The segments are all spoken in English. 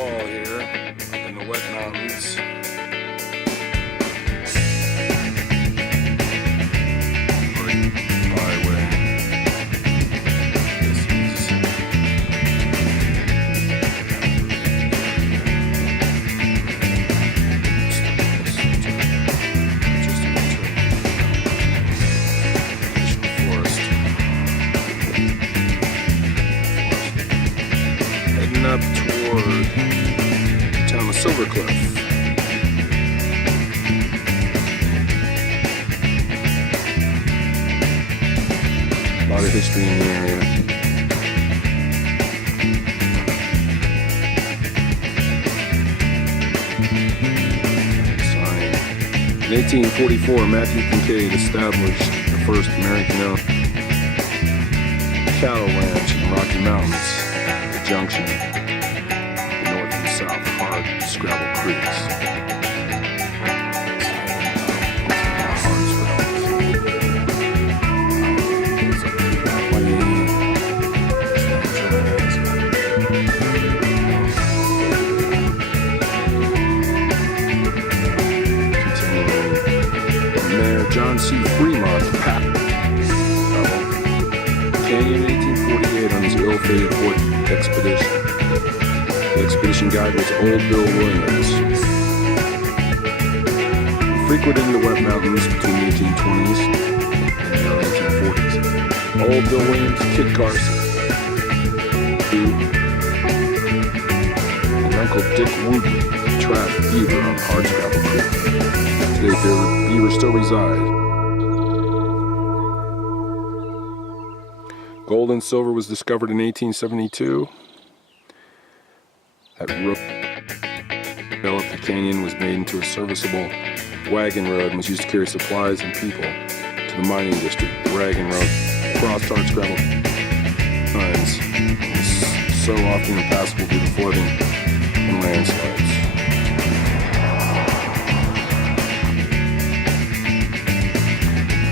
fall here up in the wet mountains. Highway. This is forest. Heading up toward the town of Silvercliff. A lot of history in the area. Sign. In 1844, Matthew Kincaid established the first American-owned cattle ranch in the Rocky Mountains, the junction, the north and south hard scrabble creeks. John C. Fremont packed Canyon in 1848 on his ill-fated fourth expedition. The expedition guide was Old Bill Williams. He frequented the wet mountains between the 1820s and the early 1840s. Old Bill Williams, Kit Carson, and Uncle Dick Wooten trapped beaver on Hardscrabble Creek. Today, beaver still reside. Gold and silver was discovered in 1872. That road developed the canyon was made into a serviceable wagon road and was used to carry supplies and people to the mining district. The wagon road crossed Hardscrabble times and was so often impassable due to flooding and landslides.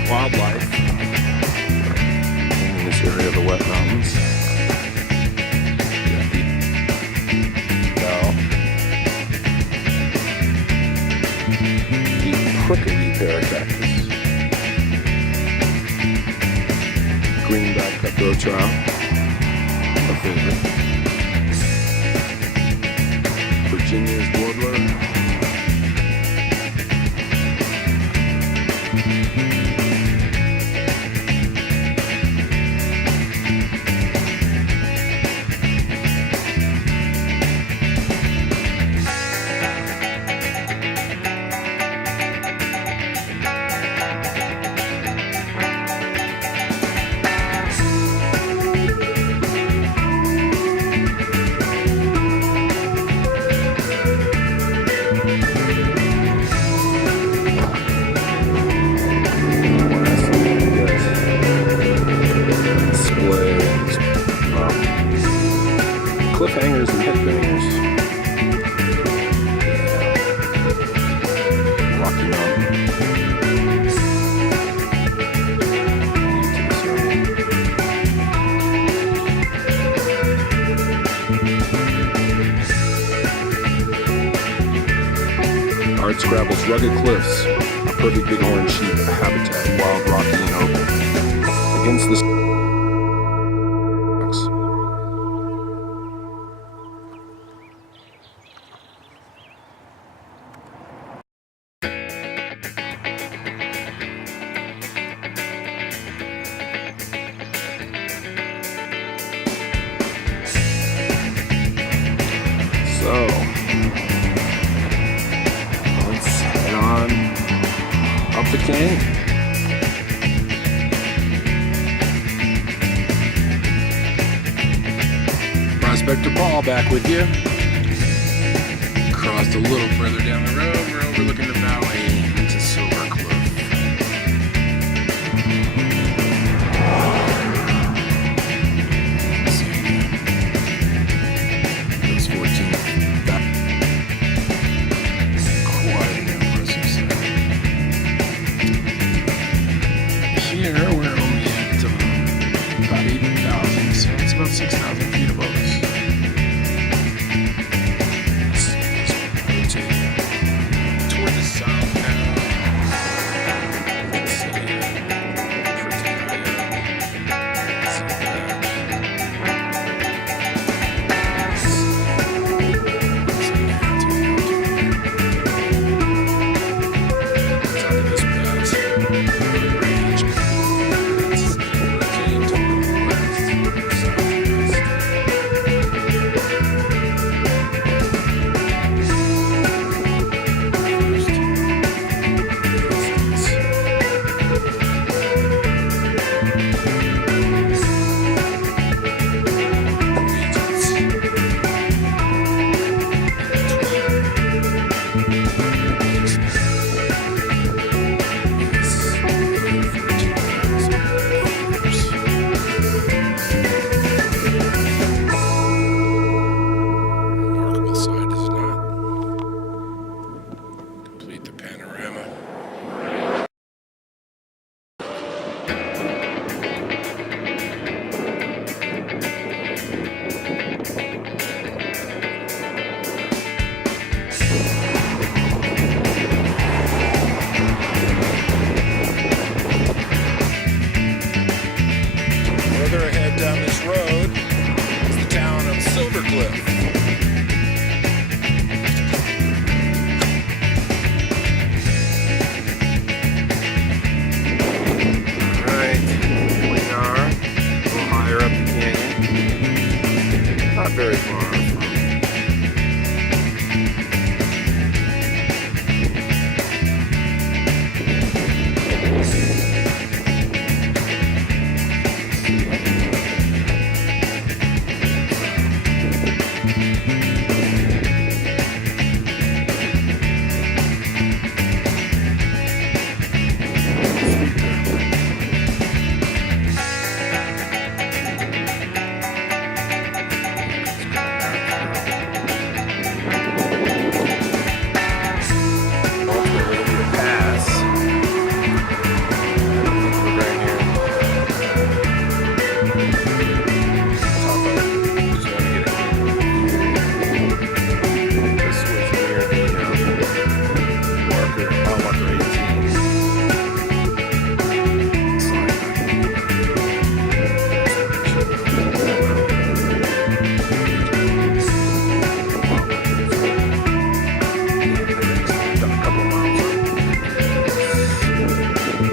Wildlife in this area of the wet mountains. The prickly pear cactus. Greenback cutthroat trout, a favorite. Virginia's warbler. Cliffhangers and headbangers. Rocky Mountain. Hardscrabble's rugged cliffs, a perfect bighorn sheep habitat, wild, rocky, and open. Against the So, let's head on up the canyon. Prospector Paul back with you. Crossed a little further down the road. We're overlooking the valley into Silvercliff. Here we're only at about 8,000, so it's about 6,000 feet above us. Very far from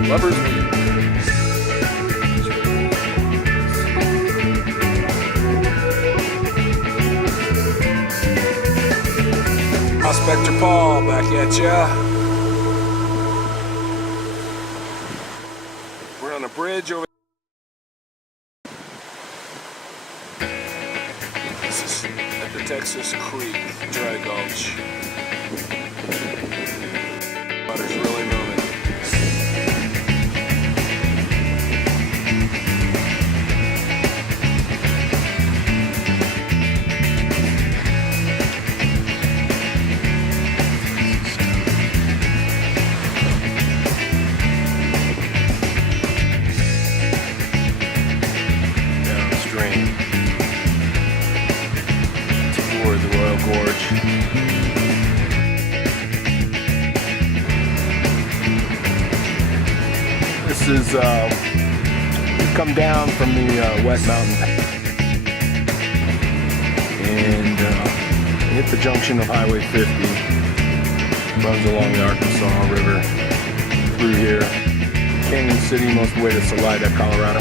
Lovers Week. Prospector Paul back at ya. We're on a bridge over. This is at the Texas Creek Dry Gulch. Water's really moving. Toward the Royal Gorge. This is we've come down from the West Mountain and hit the junction of Highway 50. Runs along the Arkansas River through here. Canyon City, most of the way to Salida, Colorado.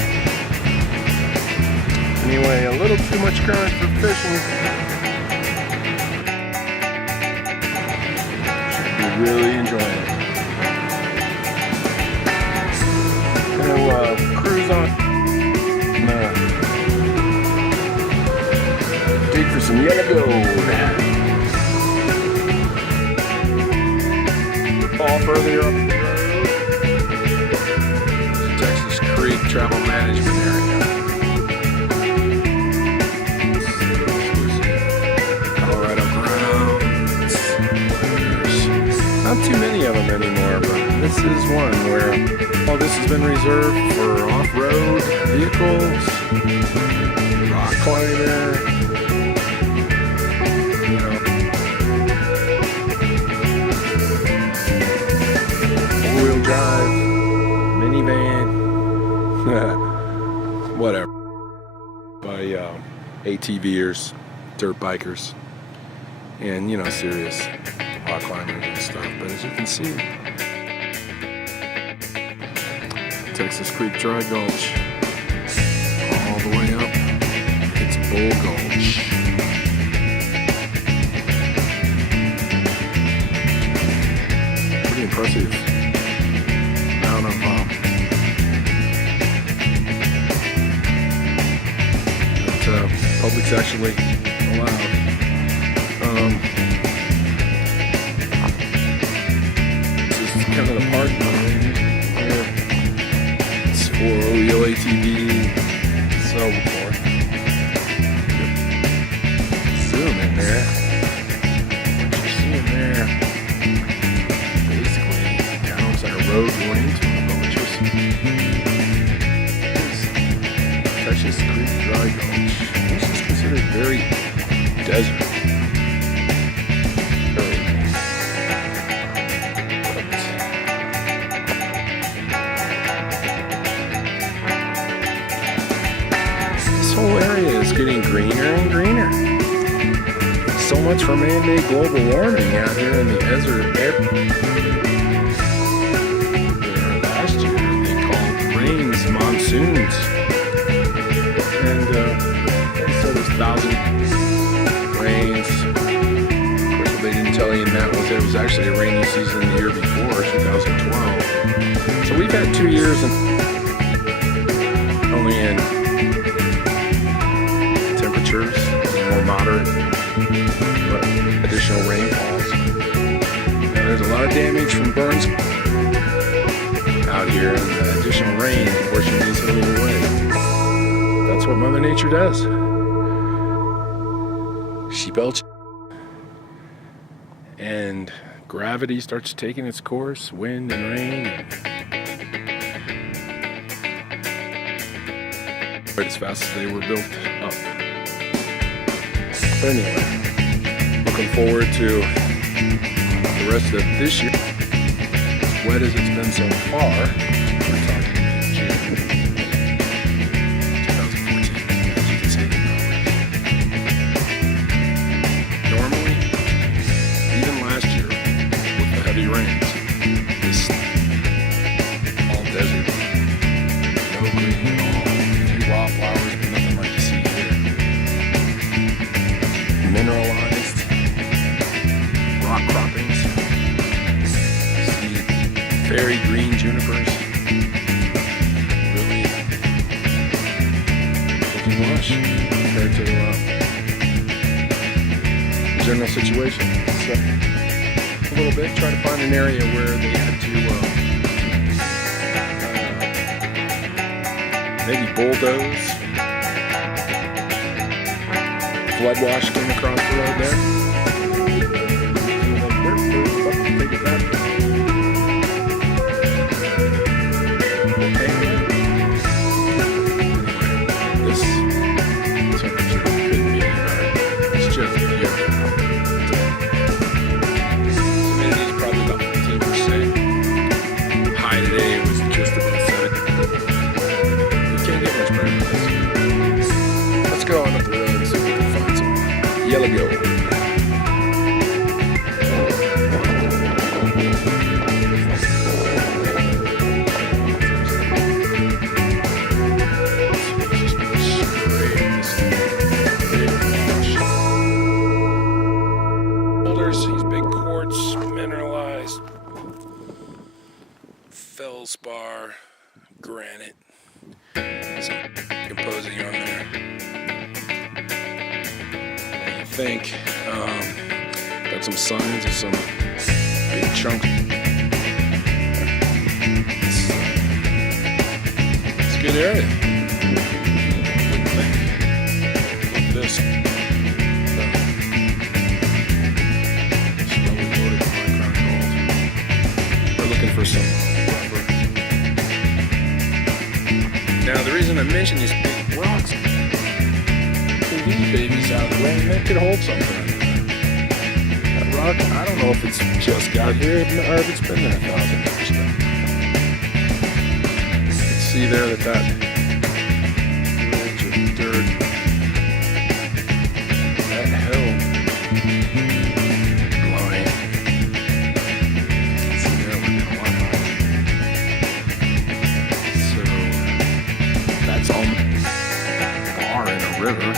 Anyway, a little too much current for fishing. Should be really enjoying it. Gonna cruise on. Dig for some yellow gold. Fall further up the road. Texas Creek Travel Management Area. Not too many of them anymore, but this is one where all this has been reserved for off-road vehicles, rock climber, you know, four-wheel drive, minivan, whatever, by ATVers, dirt bikers, and, you know, serious rock climbers and stuff. But as you can see, Texas Creek Dry Gulch, all the way up, it's Bull Gulch. Pretty impressive amount of it's actually allowed. This is kind of the parking lot. It's four-wheel ATV. So before. Zoom in there. What you're seeing there, basically, kind of looks like a road going into it, but which is Texas Creek Dry Gulch. This is considered very desert. This whole area is getting greener and greener. So much for man-made global warming out here in the desert area. Last year they called rains monsoons. And so there's 1,000 rains. Of course, what they didn't tell you in that was it was actually a rainy season the year before, 2012. So we've had 2 years only in temperatures more moderate, but additional rainfalls. Now, there's a lot of damage from burns out here, and the additional rain unfortunately is a little away. That's what Mother Nature does. She belches, and gravity starts taking its course, wind and rain. Right as fast as they were built up. But anyway, looking forward to the rest of this year. As wet as it's been so far, we're talking June 2014, as you can see. Normally, even last year, with the heavy rains, this all desert, no green at all, a few wildflowers, but nothing like you see here. Mineralized rock croppings. See very green junipers. Really looking lush compared to the general situation. So a little bit, try to find an area where they had to maybe bulldoze. Flood wash came across the road there. Take it back. This temperature couldn't be any better. It's just beautiful. Humidity is probably about 15%. High today was just about 7. You can't get much better than this. Let's go on up the road and see if we can find some yellow gold. These big quartz, mineralized feldspar, granite, some composing on there. I think got some signs of some big chunks. It's a good area. Wouldn't think. Look at this. For some rubber. Now the reason I mention these big rocks, pull these babies out of the way and that could hold something. That rock, I don't know if it's just got here or if it's been there 1,000 years now. You can see there that ridge of dirt, that hill glowing. River. More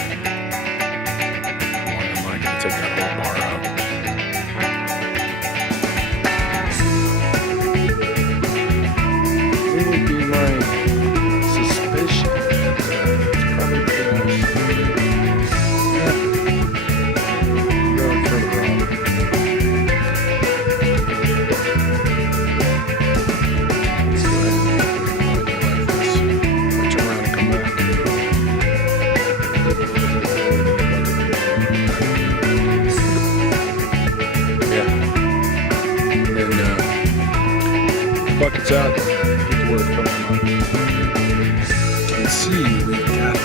than likely take that whole bar out. It would be my suspicion that it's probably see, we've got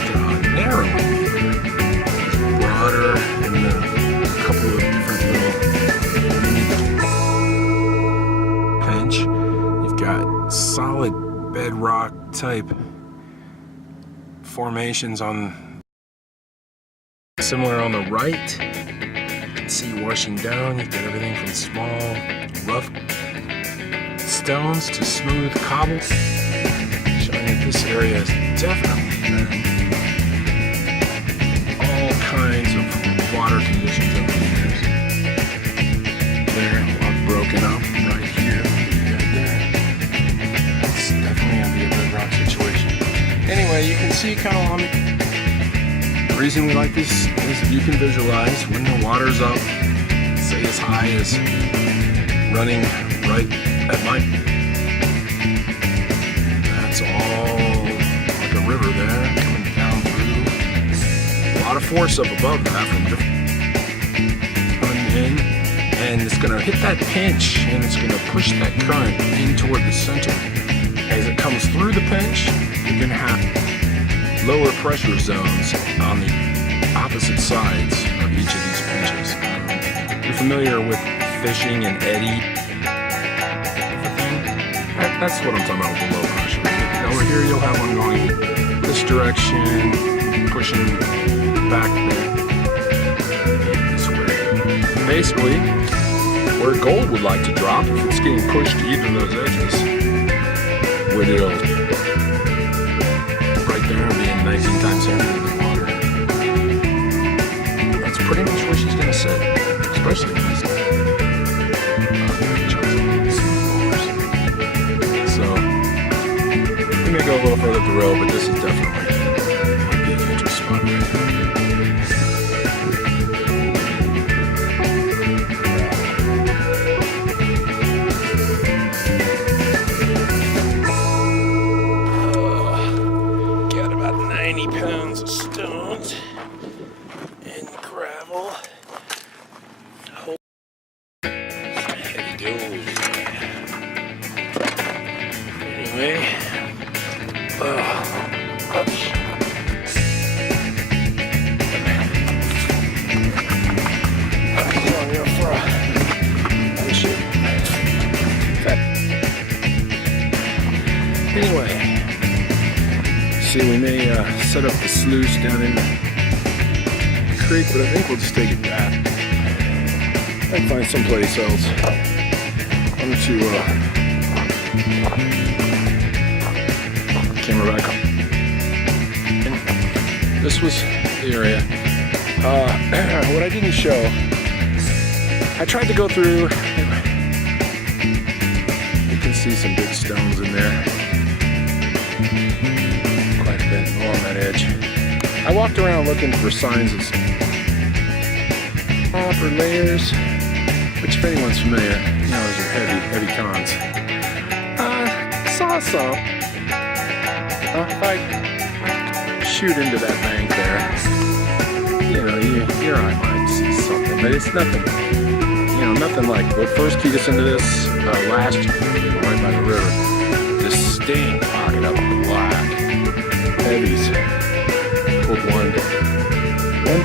narrowing here. It's broader and a couple of different little pinch. You've got solid bedrock type formations on similar on the right. You can see washing down. You've got everything from small, rough stones to smooth cobbles. Showing that this area is definitely all kinds of water conditions over the years. There, a lot broken up right here. Right there. That's definitely going to be a bedrock situation. Anyway, you can see kind of on the reason we like this is that you can visualize when the water's up, say as high as running right at my. That's all like a river there coming down through. A lot of force up above that from coming in, and it's going to hit that pinch and it's going to push that current in toward the center. As it comes through the pinch, you're going to have lower pressure zones on the opposite sides of each of these pinches. You're familiar with fishing and eddy? That's what I'm talking about with the low pressure. Over here you'll have one going this direction, pushing back there this way. Basically, where gold would like to drop, if it's getting pushed to either of those edges, would it'll right there being 19 times heavier than water. That's pretty much where she's gonna sit, especially in these big chunks of boulders. So we may go a little further up the road, but this is definitely might be an interest spot right here. Pounds of stones and gravel. Heavy dude. Anyway, anyway. See, we may set up the sluice down in the creek, but I think we'll just take it back and find someplace else. I'm going to camera back up. And this was the area. What I didn't show, I tried to go through. You can see some big stones in there. Along that edge. I walked around looking for signs of upper layers, which if anyone's familiar, you know, those are heavy cons. Saw some. If I shoot into that bank there, you know, your eye might see something, but it's nothing, you know, nothing like what first keyed us into this last year, right by the river. Distinct pocket up in the black. Heavies. Pulled one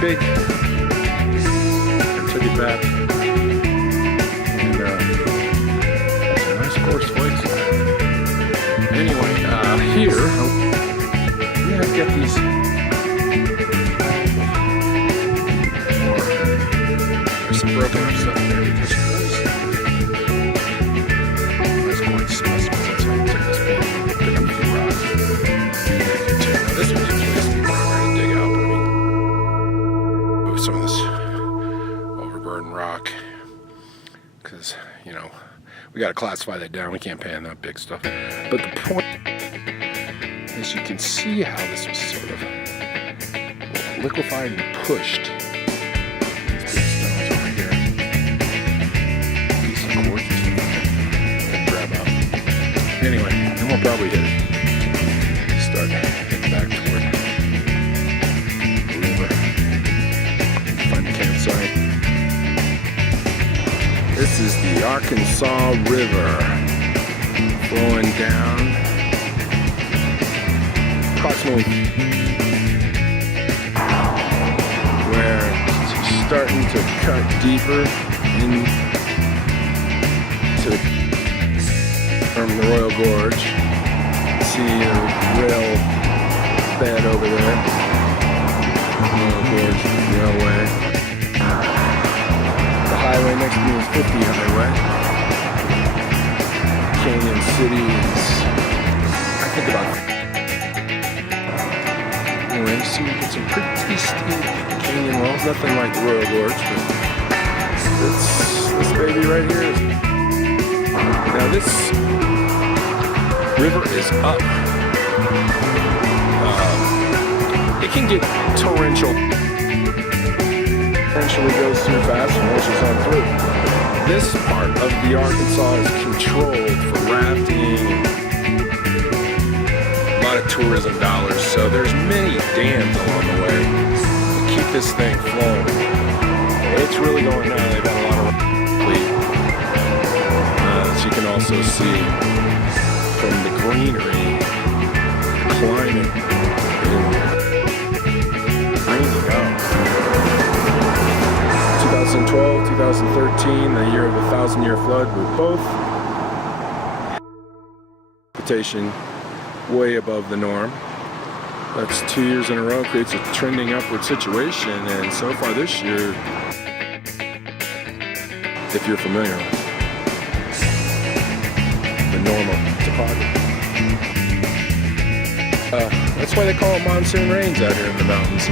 big, and took it back, and that's a nice coarse flakes. Anyway, here, yeah, I've got these more, there's some broken up stuff there because that's quite specimen. That's how I took this bit, pick up a few rocks. This would be a place to be ready to dig out, but I mean, move some of this overburden rock, because, you know, we got to classify that down. We can't pan that big stuff. But the point is, you can see how this was sort of liquefied and pushed. These big stones over here. These some quartz and grab out. Anyway, and we'll probably hit it. Start heading back toward the river. Find the campsite. This is the Arkansas River flowing down approximately where it's starting to cut deeper into from the Royal Gorge. See a rail bed over there. Royal Gorge Railway. The highway next to me is 50 Highway. Canyon City is, I think, about. Anyway, so we get some pretty steep canyon walls. Nothing like the Royal Gorge, but this baby right here is. Now this river is up. It can get torrential. Eventually goes through fast and washes on through. This part of the Arkansas is controlled for rafting, a lot of tourism dollars, so there's many dams along the way to keep this thing flowing. It's really going now. They've had a lot of fleet. As you can also see from the greenery, the climate, green to go. 2012, 2013, the year of the 1,000-year flood, were both precipitation way above the norm. That's 2 years in a row, creates a trending upward situation, and so far this year, if you're familiar with the normal topography. That's why they call it monsoon rains out here in the mountains.